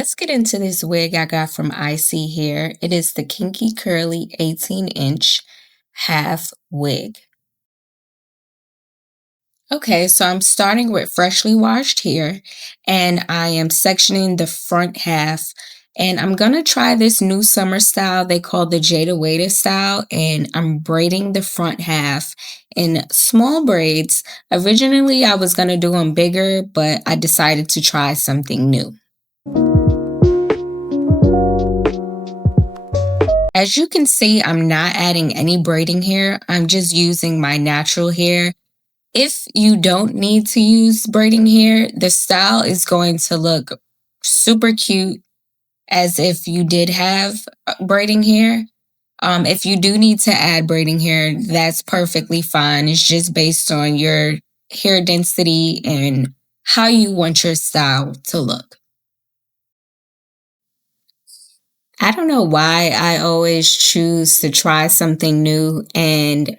Let's get into this wig I got from ISEE here. It is the Kinky Curly 18-inch half wig. Okay, so I'm starting with freshly washed hair and I am sectioning the front half. And I'm gonna try this new summer style they call the Wada style, and I'm braiding the front half in small braids. Originally, I was gonna do them bigger, but I decided to try something new. As you can see, I'm not adding any braiding here. I'm just using my natural hair. If you don't need to use braiding hair, the style is going to look super cute as if you did have braiding hair. If you do need to add braiding hair, that's perfectly fine. It's just based on your hair density and how you want your style to look. I don't know why I always choose to try something new, and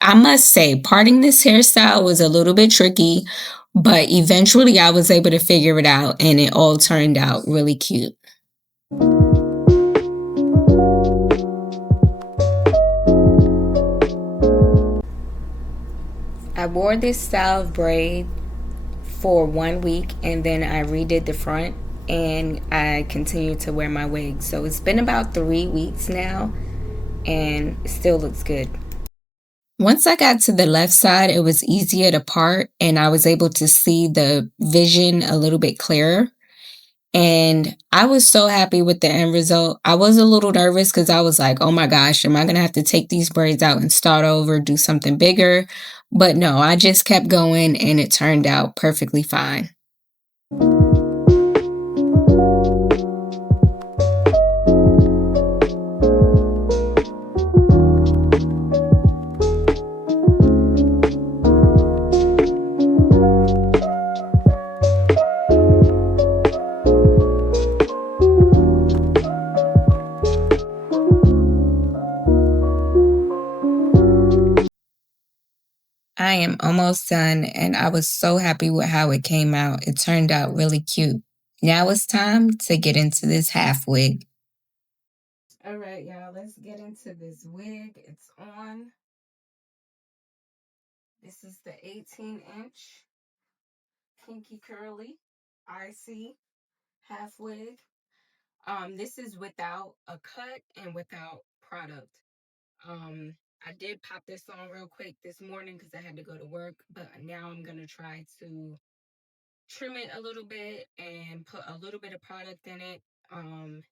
I must say, parting this hairstyle was a little bit tricky, but eventually I was able to figure it out and it all turned out really cute. I wore this style of braid for 1 week and then I redid the front and I continued to wear my wig. So it's been about 3 weeks now and it still looks good. Once I got to the left side, it was easier to part and I was able to see the vision a little bit clearer. And I was so happy with the end result. I was a little nervous because I was like, oh my gosh, am I going to have to take these braids out and start over, do something bigger? But no, I just kept going and it turned out perfectly fine. I am almost done and I was so happy with how it came out. It turned out really cute. Now it's time to get into this half wig. All right, y'all, let's get into this wig. It's on. This is the 18-inch Kinky Curly ISEE half wig. This is without a cut and without product. I did pop this on real quick this morning because I had to go to work, but now I'm gonna try to trim it a little bit and put a little bit of product in it. And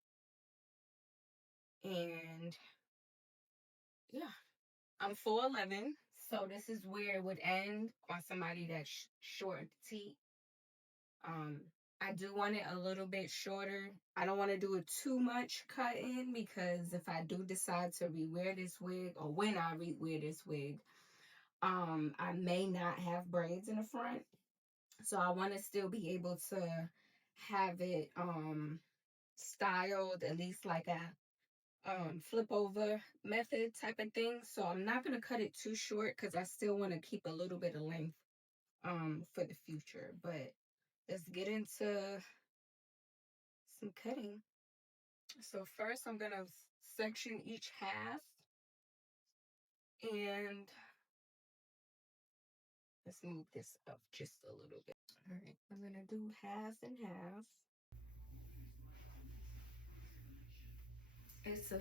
yeah, I'm 4'11", so this is where it would end on somebody that's short and petite. Um, I do want it a little bit shorter. I don't want to do it too much cut in because if I do decide to rewear this wig, or when I rewear this wig, I may not have braids in the front. So I want to still be able to have it styled at least like a flip over method type of thing. So I'm not gonna cut it too short because I still want to keep a little bit of length for the future. But let's get into some cutting. So first I'm gonna section each half, and let's move this up just a little bit. All right, I'm gonna do half and half. It's a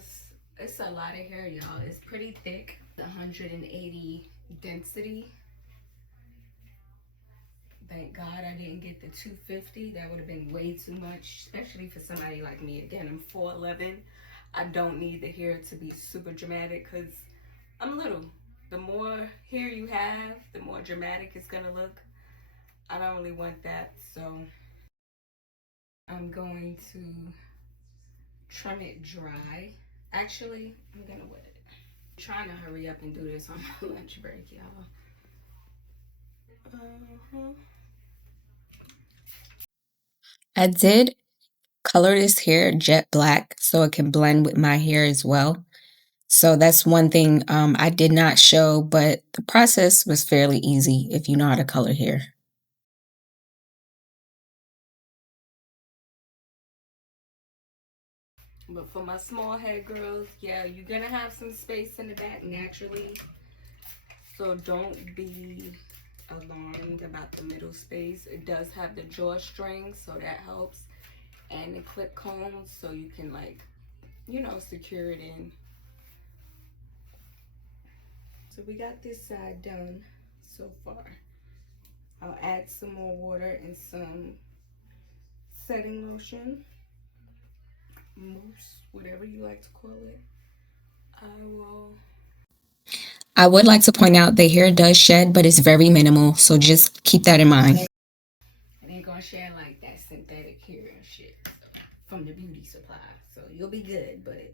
it's a lot of hair, y'all. It's pretty thick. 180 density. Thank God I didn't get the 250. That would have been way too much, especially for somebody like me. Again, I'm 4'11". I don't need the hair to be super dramatic because I'm little. The more hair you have, the more dramatic it's gonna look. I don't really want that, so I'm going to trim it dry. Actually, I'm gonna wet it. I'm trying to hurry up and do this on my lunch break, y'all. I did color this hair jet black so it can blend with my hair as well. So that's one thing I did not show, but the process was fairly easy if you know how to color hair. But for my small head girls, yeah, you're gonna have some space in the back naturally. So don't be alarmed about the middle space. It does have the drawstring, so that helps. And the clip combs, so you can, like, you know, secure it in. So we got this side done so far. I'll add some more water and some setting lotion, mousse, whatever you like to call it. I would like to point out the hair does shed, but it's very minimal, so just keep that in mind. It ain't gonna shed like that synthetic hair and shit from the beauty supply, so you'll be good, but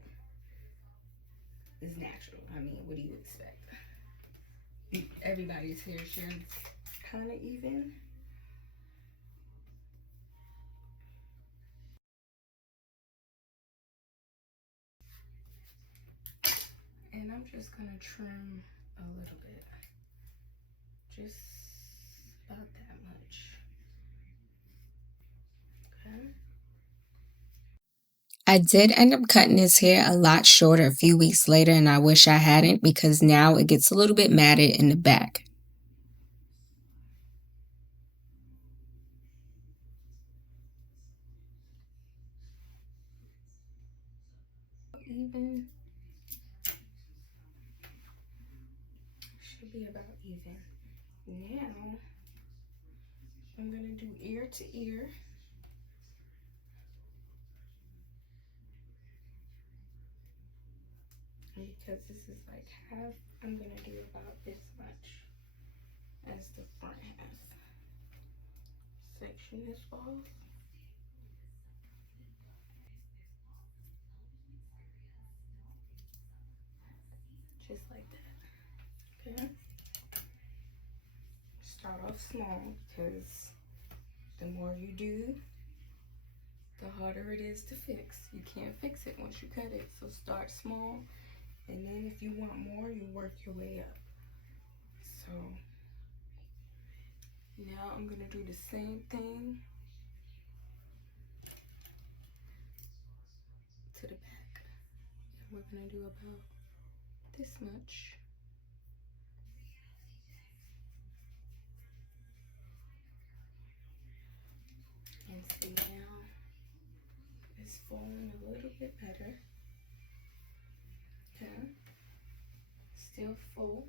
it's natural. I mean, what do you expect? Everybody's hair sheds kind of even. And I'm just gonna trim a little bit, just about that much. Okay. I did end up cutting his hair a lot shorter a few weeks later, and I wish I hadn't, because now it gets a little bit matted in the back. Even should be about even. Now I'm gonna do ear to ear. Because this is like half, I'm gonna do about this much as the front half. Section this off. Just like that. Okay. Start off small, because the more you do, the harder it is to fix. You can't fix it once you cut it. So start small, and then if you want more, you work your way up. So now I'm gonna do the same thing to the back. And we're gonna do about this much. And see, now it's falling a little bit better. Okay. Still full,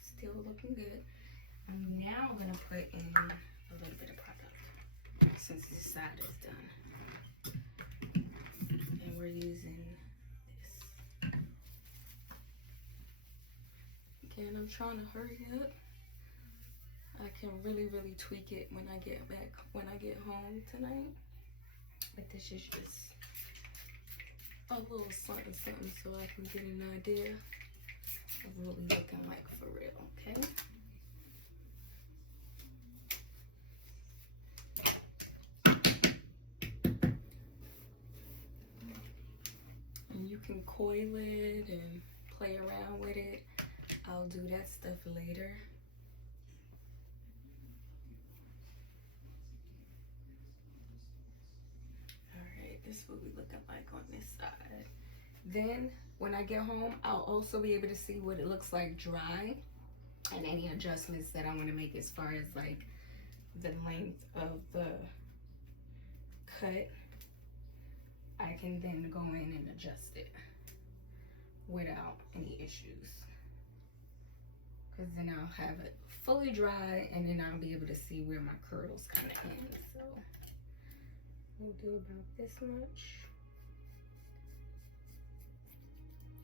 still looking good. I'm now gonna put in a little bit of product since this side is done. And we're using this. Again, I'm trying to hurry up. I can really tweak it when I get home tonight. But this is just a little something so I can get an idea of what we're looking like for real, okay? And you can coil it and play around with it. I'll do that stuff later. Alright, this is what we looking like on this side. Then when I get home, I'll also be able to see what it looks like dry, and any adjustments that I want to make as far as like the length of the cut. I can then go in and adjust it without any issues, because then I'll have it fully dry, and then I'll be able to see where my curls kind of end. So we'll do about this much.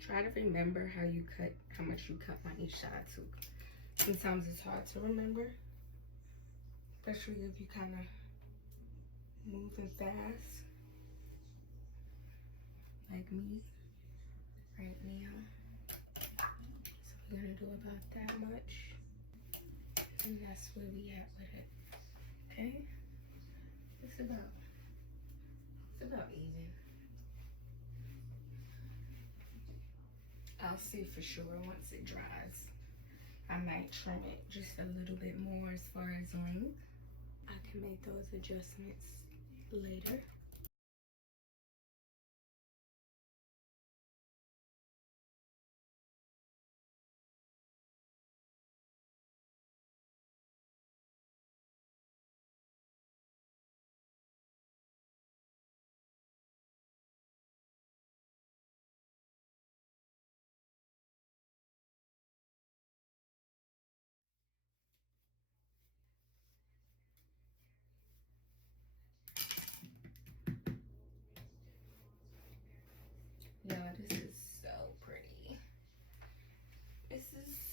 Try to remember how much you cut on each side too. Sometimes it's hard to remember, especially if you kind of moving fast like me right now. So we're gonna do about that much, and that's where we at with it. Okay, it's about even. I'll see for sure once it dries. I might trim it just a little bit more as far as length. I can make those adjustments later.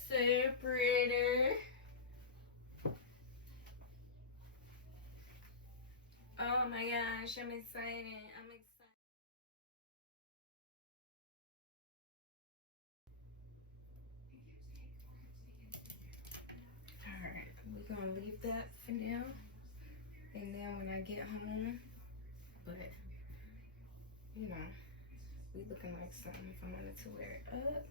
so pretty. Oh my gosh, I'm excited. I'm excited. Alright, we're gonna leave that for now. And then when I get home, but you know, we looking like something if I wanted to wear it up.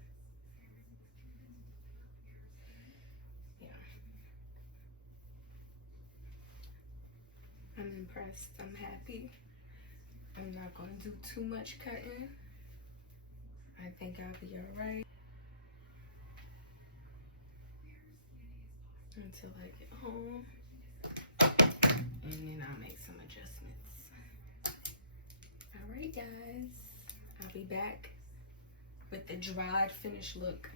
Yeah. I'm impressed. I'm happy. I'm not gonna do too much cutting. I think I'll be alright until I get home. And then I'll make some adjustments. Alright guys, I'll be back with the dried finished look